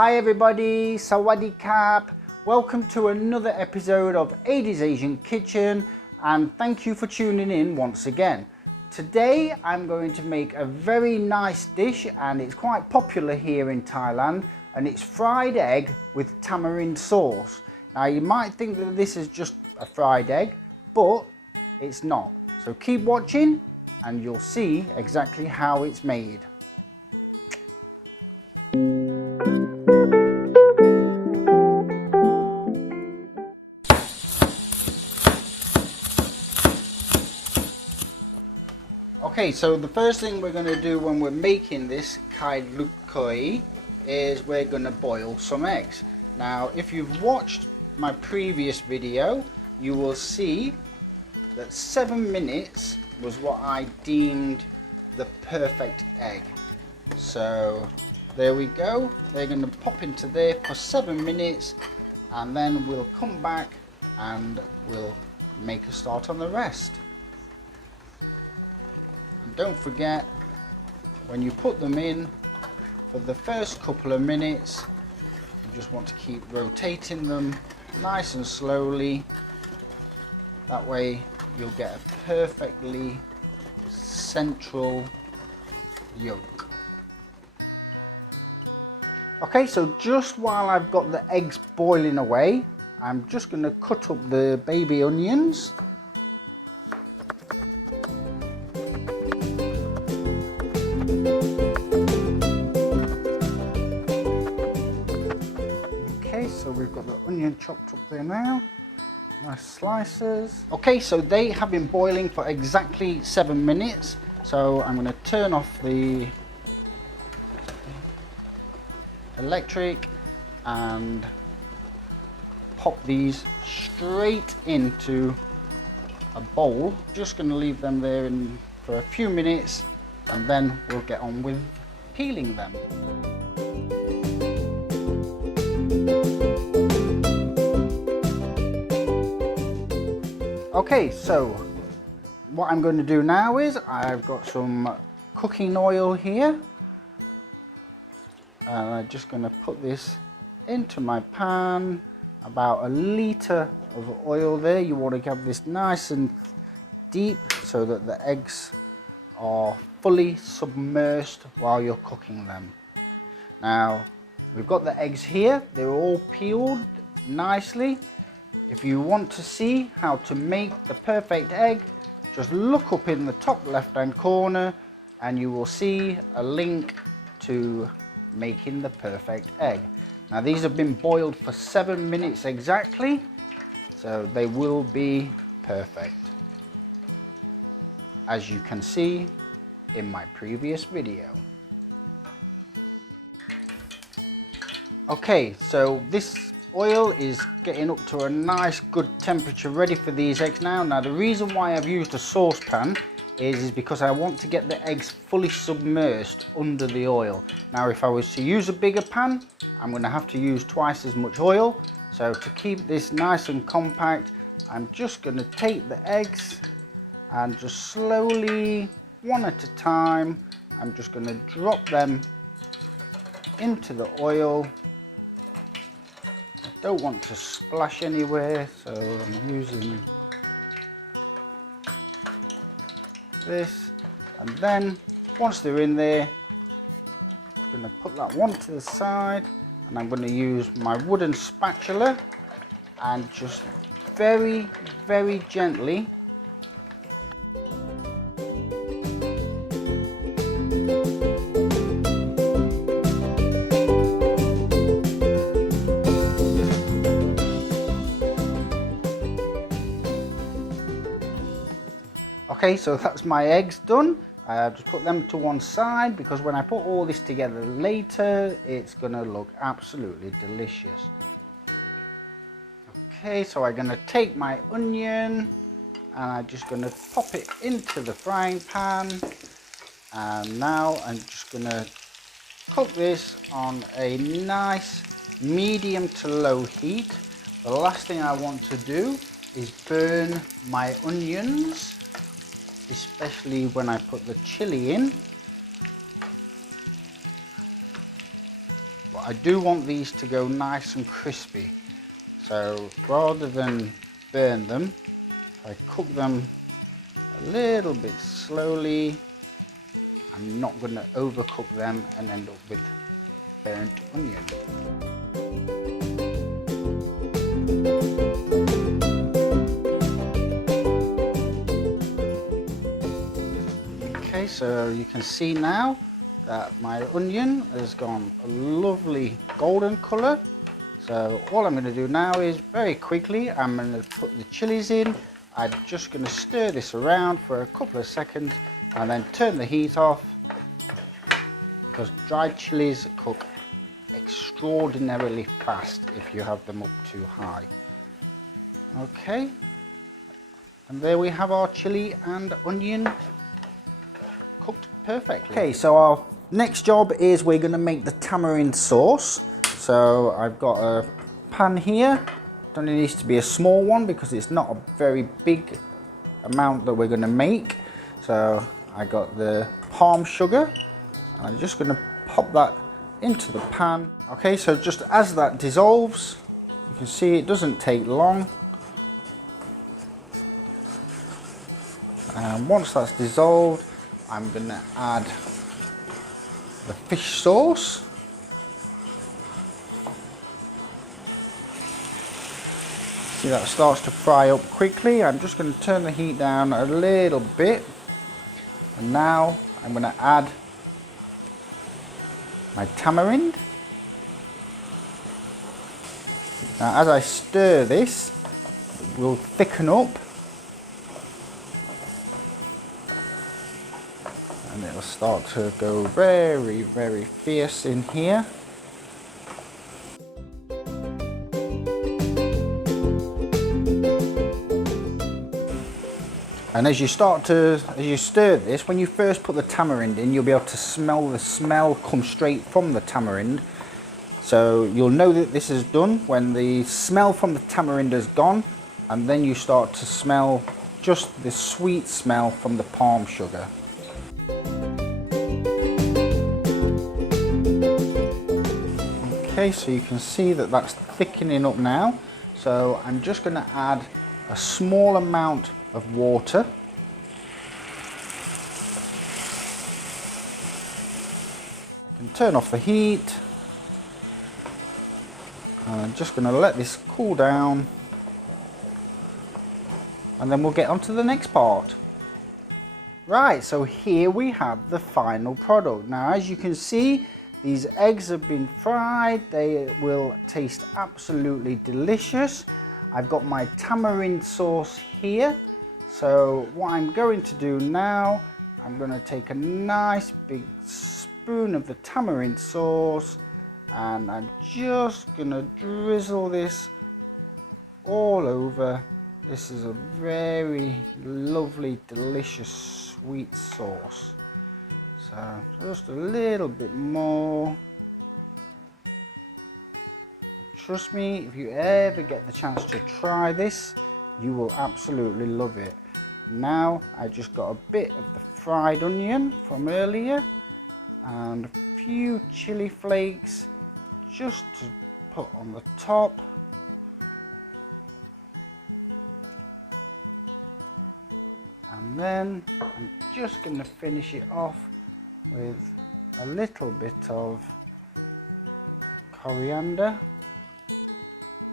Hi everybody, Sawadee Kap. Welcome to another episode of Adi's Asian Kitchen and thank you for tuning in once again. Today I'm going to make a very nice dish and it's quite popular here in Thailand, and it's fried egg with tamarind sauce. Now you might think that this is just a fried egg, but it's not. So keep watching and you'll see exactly how it's made. Okay, so the first thing we're going to do when we're making this kai luk koi is we're going to boil some eggs. Now, if you've watched my previous video, you will see that 7 minutes was what I deemed the perfect egg. So there we go. They're going to pop into there for 7 minutes and then we'll come back and we'll make a start on the rest. And don't forget, when you put them in, for the first couple of minutes, you just want to keep rotating them nice and slowly. That way you'll get a perfectly central yolk. Okay, so just while I've got the eggs boiling away, I'm just going to cut up the baby onions. So we've got the onion chopped up there now, nice slices. Okay, so they have been boiling for exactly 7 minutes. So I'm going to turn off the electric and pop these straight into a bowl. Just going to leave them there for a few minutes and then we'll get on with peeling them. Okay, so what I'm going to do now is I've got some cooking oil here and I'm just going to put this into my pan, about 1 litre of oil there. You want to have this nice and deep so that the eggs are fully submerged while you're cooking them. Now we've got the eggs here, they're all peeled nicely. If you want to see how to make the perfect egg, just look up in the top left hand corner and you will see a link to making the perfect egg. Now these have been boiled for 7 minutes exactly, so they will be perfect, as you can see in my previous video. Okay, so this oil is getting up to a nice good temperature, ready for these eggs now. Now the reason why I've used a saucepan is because I want to get the eggs fully submerged under the oil. Now if I was to use a bigger pan, I'm going to have to use twice as much oil. So to keep this nice and compact, I'm just going to take the eggs and just slowly, one at a time, I'm just going to drop them into the oil. Don't want to splash anywhere, so I'm using this, and then once they're in there, I'm going to put that one to the side and I'm going to use my wooden spatula and just very, very gently Okay, so that's my eggs done. Just put them to one side because when I put all this together later, it's gonna look absolutely delicious. Okay, so I'm gonna take my onion and I'm just gonna pop it into the frying pan. And now I'm just gonna cook this on a nice medium to low heat. The last thing I want to do is burn my onions, especially when I put the chili in. but I do want these to go nice and crispy. So rather than burn them, I cook them a little bit slowly. I'm not going to overcook them and end up with burnt onion. Okay, so you can see now that my onion has gone a lovely golden colour. So all I'm going to do now is very quickly, I'm going to put the chilies in. I'm just going to stir this around for a couple of seconds and then turn the heat off, because dried chilies cook extraordinarily fast if you have them up too high. Okay, and there we have our chili and onion cooked perfectly. Okay, so our next job is we're going to make the tamarind sauce. So I've got a pan here. It needs to be a small one because it's not a very big amount that we're going to make. So I got the palm sugar and I'm just going to pop that into the pan. Okay, so just as that dissolves, you can see it doesn't take long. And once that's dissolved, I'm going to add the fish sauce. See, that starts to fry up quickly. I'm just going to turn the heat down a little bit. And now I'm going to add my tamarind. Now as I stir this, it will thicken up. And it'll start to go very, very fierce in here. And as you stir this, when you first put the tamarind in, you'll be able to smell the smell come straight from the tamarind. So you'll know that this is done when the smell from the tamarind is gone, and then you start to smell just the sweet smell from the palm sugar. Okay, so you can see that that's thickening up now. So I'm just going to add a small amount of water. I can turn off the heat. I'm just going to let this cool down, and then we'll get on to the next part. Right, so here we have the final product. Now as you can see, these eggs have been fried. They will taste absolutely delicious. I've got my tamarind sauce here. So what I'm going to do now, I'm going to take a nice big spoon of the tamarind sauce and I'm just going to drizzle this all over. This is a very lovely, delicious, sweet sauce. So just a little bit more. Trust me, if you ever get the chance to try this, you will absolutely love it. Now I just got a bit of the fried onion from earlier and a few chili flakes just to put on the top. And then I'm just going to finish it off with a little bit of coriander.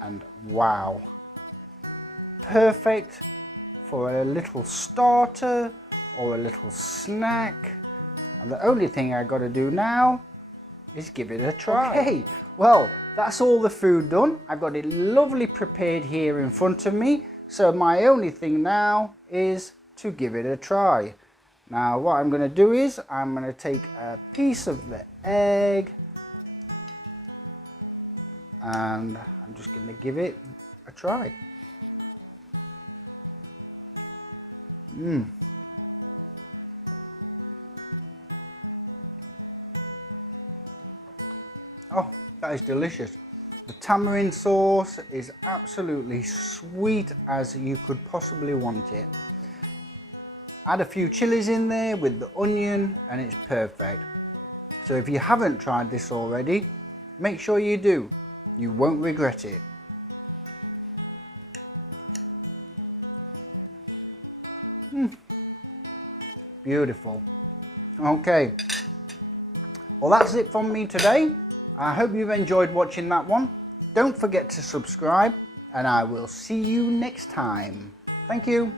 And wow, perfect for a little starter or a little snack. And the only thing I got to do now is give it a try. Okay, well, that's all the food done. I've got it lovely prepared here in front of me. So my only thing now is to give it a try. Now what I'm going to do is I'm going to take a piece of the egg and I'm just going to give it a try. Oh, that is delicious. The tamarind sauce is absolutely sweet as you could possibly want it. Add a few chilies in there with the onion and it's perfect. So if you haven't tried this already, Make sure you do. You won't regret it. Beautiful. Okay. Well, that's it from me today. I hope you've enjoyed watching that one. Don't forget to subscribe, and I will see you next time. Thank you.